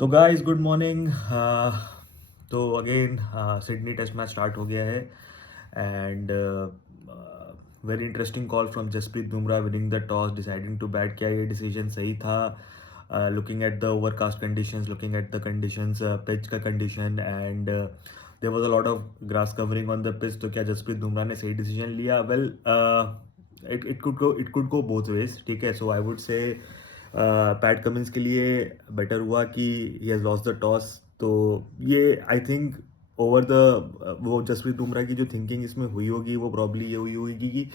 तो guys good morning. तो again Sydney test match start हो गया है and very interesting call from Jasprit Bumrah winning the toss deciding to bat. क्या ये डिसीजन सही था? Looking at the overcast conditions, looking at the conditions, pitch का condition and there was a lot of grass covering on the pitch. तो क्या जसप्रीत बुमराह ने सही decision लिया? Well, it could go both ways, ठीक है। सो I would say PAT Cummins के लिए बेटर हुआ कि he has lost the toss. तो ये आई थिंक ओवर द वो जसप्रीत बुमराह की जो थिंकिंग इसमें हुई होगी वो प्रॉब्ली ये हुई होगी कि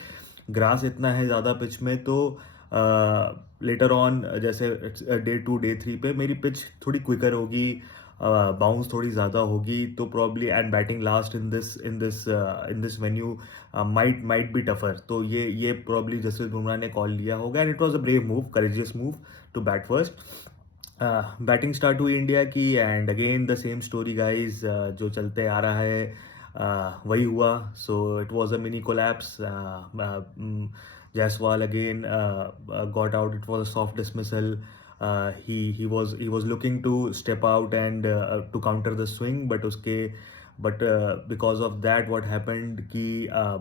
ग्रास इतना है ज़्यादा पिच में, तो लेटर ऑन जैसे डे 2 डे 3 पे मेरी पिच थोड़ी क्विकर होगी, बाउंस थोड़ी ज़्यादा होगी, तो probably and batting last in this venue might be tougher. तो ये प्रॉब्ली जसप्रीत बुमराह ने कॉल लिया होगा and it was a brave move, courageous move to bat first. Batting start हुई इंडिया की and again the same story guys, जो चलते आ रहा है वही हुआ। So it was a mini collapse. Jaiswal again got out. It was a soft dismissal. He was looking to step out and to counter the swing, but because of that what happened कि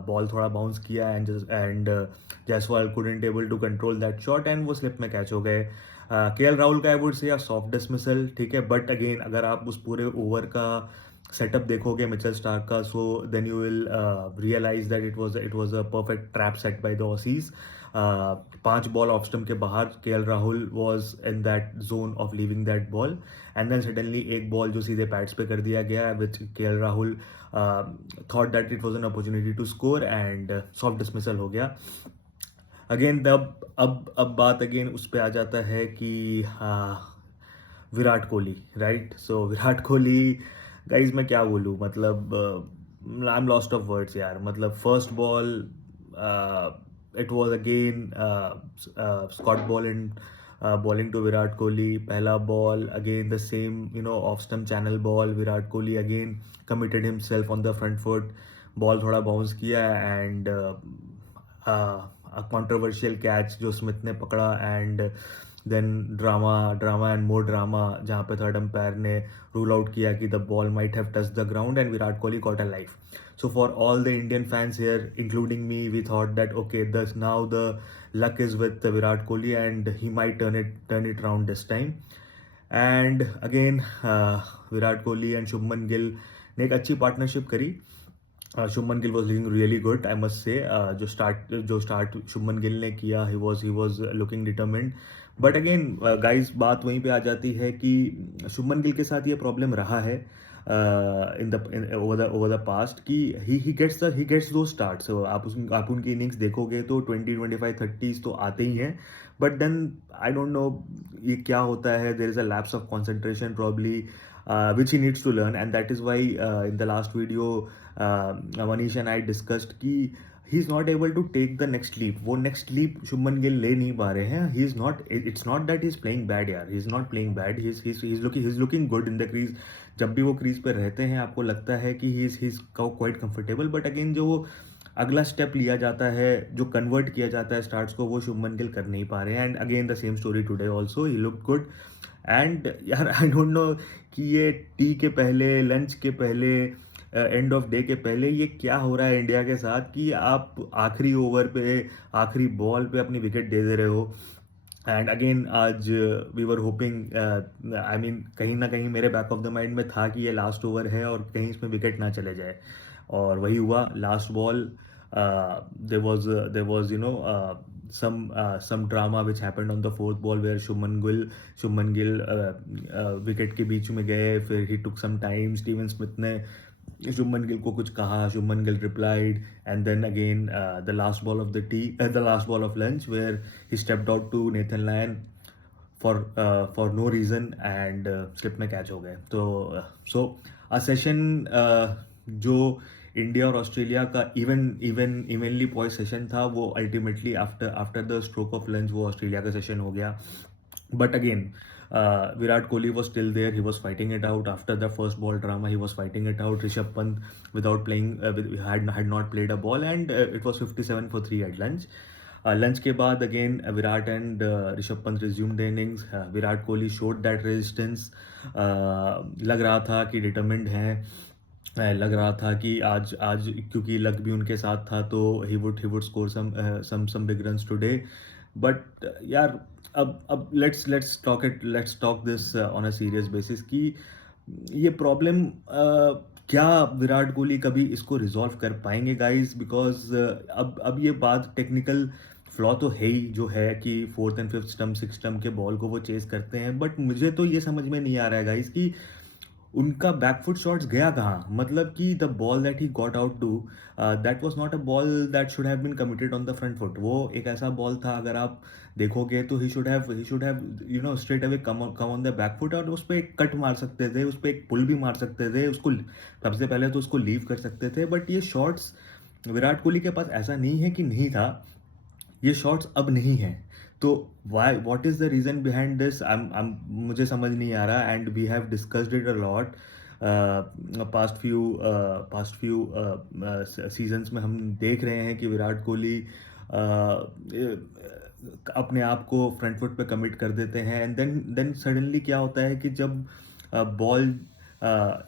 ball थोड़ा bounce किया and Jaiswal couldn't able to control that shot and वो slip में catch हो गए। के L Rahul का I would say soft dismissal, ठीक है, बट अगेन अगर आप उस पूरे ओवर का सेटअप देखोगे मिचेल स्टार्क का, so then you will realise that it was a perfect trap set by the Aussies. 5 ball off stump के बाहर K L Rahul was in that zone of leaving that ball and then suddenly एक ball जो सीधे pads पे कर दिया गया which K L Rahul thought that it was an opportunity to score and soft dismissal हो गया। अगेन अब बात अगेन उस पे आ जाता है कि Virat Kohli, right. So Virat Kohli guys मैं क्या बोलूँ, मतलब I am lost of words यार। मतलब first ball it was again Scott ball in bowling to Virat Kohli. पहला ball again the same off stump channel ball, Virat Kohli again committed himself on the front foot, ball थोड़ा bounce किया and controversial catch जो Smith ने पकड़ा and then drama and more drama जहाँ पे third umpire ने rule out किया कि the ball might have touch the ground and Virat Kohli caught a life. So for all the Indian fans here, including me, we thought that okay, thus now the luck is with Virat Kohli and he might turn it around this time. And again, Virat Kohli and Shubman Gill ने एक अच्छी partnership करी। Shubman Gill was looking really good, I must say. जो start Shubman Gill ने किया, he was looking determined. But again guys बात वहीं पे आ जाती है कि शुभमन गिल के साथ ये प्रॉब्लम रहा है ओवर द पास्ट कि ही गेट्स दो स्टार्ट्स। आप उनकी इनिंग्स देखोगे तो 20, 25, 30s तो आते ही हैं, but then I don't know ये क्या होता है। There is a lapse of concentration probably which he needs to learn, and that is why in the last video Manish and I discussed कि he is not able to take the next leap. वो next leap Shubman Gill ले नहीं पा रहे हैं। he is not, it's not that he is playing bad यार, he is not playing bad, he's looking good in the crease। जब भी वो क्रीज पे रहते हैं आपको लगता है कि he is quite comfortable, but again जो वो अगला स्टेप लिया जाता है, जो कन्वर्ट किया जाता है स्टार्ट्स को, वो शुभमन गिल कर नहीं पा रहे हैं। And again the same story today also, he look good and यार आई डोंट नो कि ये टी के पहले, लंच के पहले, एंड ऑफ डे के पहले ये क्या हो रहा है इंडिया के साथ कि आप आखिरी ओवर पे, आखिरी बॉल पे अपनी विकेट दे दे रहे हो। एंड अगेन आज we were hoping, I mean कहीं ना कहीं मेरे बैक ऑफ द माइंड में था कि ये लास्ट ओवर है और कहीं इसमें विकेट ना चले जाए, और वही हुआ। Last ball there was some drama which happened on the fourth ball where Shubman Gill wicket के बीच में गए, फिर he took some time, Steven Smith ने शुभमन गिल को कुछ कहा, Shubman Gill replied, and then again the last ball of lunch where he stepped out to Nathan Lyon for no reason and slip में catch हो गए। तो so a session जो India और ऑस्ट्रेलिया का इवनली पॉइंट सेशन था, वो ultimately after the stroke of lunch वो ऑस्ट्रेलिया का सेशन हो गया। But again Virat Kohli was still there, he was fighting it out after the first ball drama, he was fighting it out। Rishabh Pant without playing had not played a ball and it was 57 for 3 at lunch। Lunch के बाद again Virat and Rishabh Pant resumed the innings. Virat Kohli showed that resistance. लग रहा था कि determined हैं. लग रहा था कि आज आज क्योंकि लक भी उनके साथ था तो he would score some big runs today. But यार, अब let's talk this on a serious basis कि ये प्रॉब्लम क्या विराट कोहली कभी इसको रिजॉल्व कर पाएंगे गाइस. बिकॉज अब ये बात टेक्निकल फ्लॉ तो है ही जो है कि fourth and fifth stump six stump के बॉल को वो चेस करते हैं. बट मुझे तो ये समझ में नहीं आ रहा है गाइस कि उनका बैकफुट शॉट्स गया कहाँ. मतलब कि the ball that he got out to, that was not a ball that should have been committed on the front foot. वो एक ऐसा बॉल था, अगर आप देखोगे तो he should have straight away come on the back foot, और उस पर एक कट मार सकते थे, उस पर एक पुल भी मार सकते थे, उसको सबसे पहले तो उसको लीव कर सकते थे. बट ये शॉट्स विराट कोहली के पास ऐसा नहीं है कि नहीं था, ये शॉट्स अब नहीं हैं. तो why what is the reason behind this, मुझे समझ नहीं आ रहा. And we have discussed it a lot past few seasons में. हम देख रहे हैं कि विराट कोहली अपने आप को फ्रंट फुट पे कमिट कर देते हैं. एंड देन सडनली क्या होता है कि जब बॉल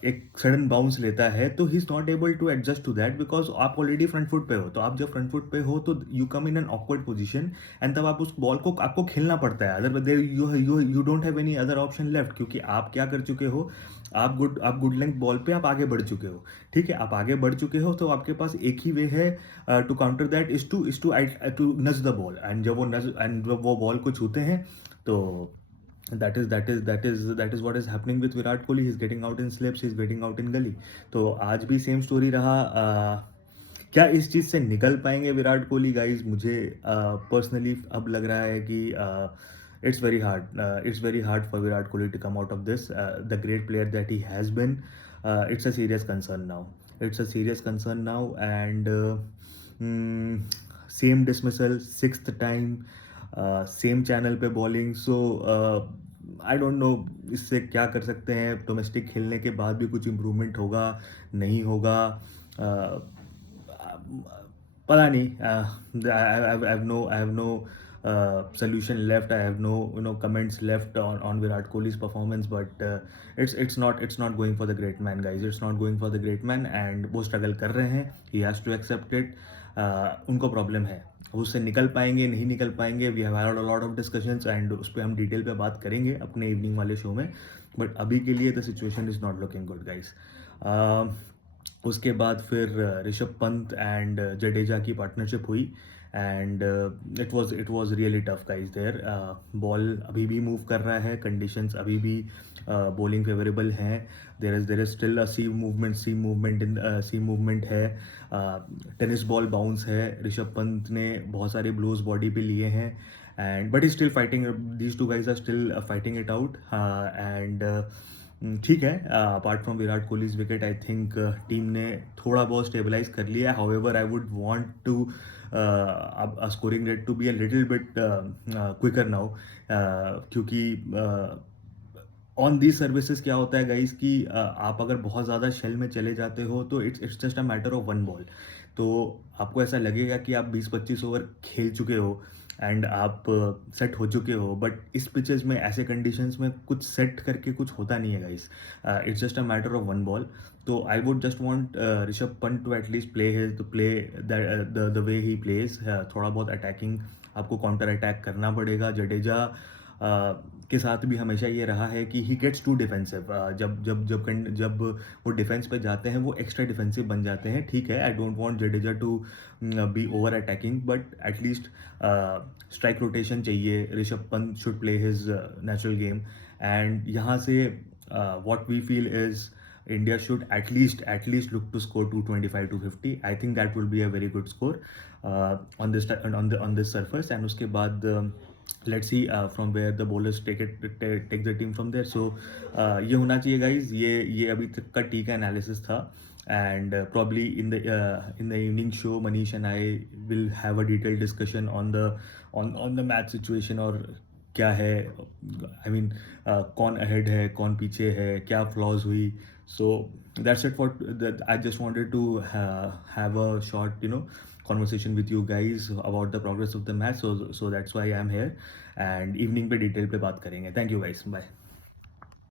एक सडन बाउंस लेता है तो he is not able to adjust to that, because आप ऑलरेडी फ्रंट फुट पे हो. तो आप जब फ्रंट फुट पे हो तो you come in an awkward position, and तब आप उस बॉल को आपको खेलना पड़ता है. Other there you don't have any other option left, क्योंकि आप क्या कर चुके हो, आप गुड लेंथ बॉल पे आप आगे बढ़ चुके हो. ठीक है, आप आगे बढ़ चुके हो तो आपके पास एक ही वे है to counter that, is to nudge the ball. And जब वो बॉल को छूते हैं तो that is what is happening with Virat Kohli. He's getting out in slips, he's getting out in gully. तो आज भी सेम स्टोरी रहा. क्या इस चीज़ से निकल पाएंगे विराट कोहली गाइज? मुझे पर्सनली अब लग रहा है कि it's very hard for Virat Kohli to come out of this. The great player that he has been, it's a serious concern now. And same dismissal, sixth time, same channel पे bowling. So I don't know इससे क्या कर सकते हैं. Domestic खेलने के बाद भी कुछ इम्प्रूवमेंट होगा, नहीं होगा, पता नहीं. I have no solution left. I have no comments left on Virat Kohli's performance. But it's not going for the great man, guys. It's not going for the great man, and वो struggle कर रहे हैं. He has to accept it. उनको problem है, उससे निकल पाएंगे नहीं निकल पाएंगे. We have had a lot of discussions and उस पर हम डिटेल पे बात करेंगे अपने इवनिंग वाले शो में. बट अभी के लिए the situation is not looking good guys. उसके बाद फिर ऋषभ पंत एंड जडेजा की पार्टनरशिप हुई, and it was really tough guys there. Ball अभी भी मूव कर रहा है, कंडीशंस अभी भी बॉलिंग फेवरेबल हैं. There is still a sea movement है. टेनिस बॉल बाउंस है. ऋषभ पंत ने बहुत सारे ब्लोज बॉडी पे लिए हैं, and but he still fighting. These two guys are still fighting it out. And ठीक है, apart from Virat Kohli's wicket I think team ने थोड़ा बहुत स्टेबलाइज कर लिया. However I would want to scoring rate to be a little bit quicker now, क्योंकि on the services क्या होता है गाइस कि आप अगर बहुत ज़्यादा शेल में चले जाते हो तो it's just a matter of one ball. तो आपको ऐसा लगेगा कि आप 20-25 ओवर खेल चुके हो एंड आप सेट हो चुके हो. बट इस पिचेस में ऐसे कंडीशंस में कुछ सेट करके कुछ होता नहीं है guys. It's just a matter of one ball. तो I would just want Rishabh Pant to at least play the way he plays. थोड़ा बहुत अटैकिंग आपको काउंटर अटैक करना पड़ेगा. जडेजा के साथ भी हमेशा ये रहा है कि ही गेट्स टू डिफेंसिव. जब वो डिफेंस पे जाते हैं वो एक्स्ट्रा डिफेंसिव बन जाते हैं. ठीक है, I don't want Jadeja to be over attacking, but at least strike rotation चाहिए. Rishabh Pant should play his natural game. And यहाँ से what we feel is India should at least look to score 225-250. I think that will be a very good score on this surface. And उसके बाद let's see from where the bowlers take the team from there. So ये होना चाहिए guys. ये अभी तक का T का एनालिसिस था. And probably in the evening show, Manish and I will have a detailed discussion on the match situation और क्या है, आई मीन कौन अहेड है, कौन पीछे है, क्या फ्लॉज हुई. So that's it for that. I just wanted to have a short conversation with you guys about the progress of the match, so that's why I am here, and evening पे detail पे बात करेंगे। Thank you guys, bye.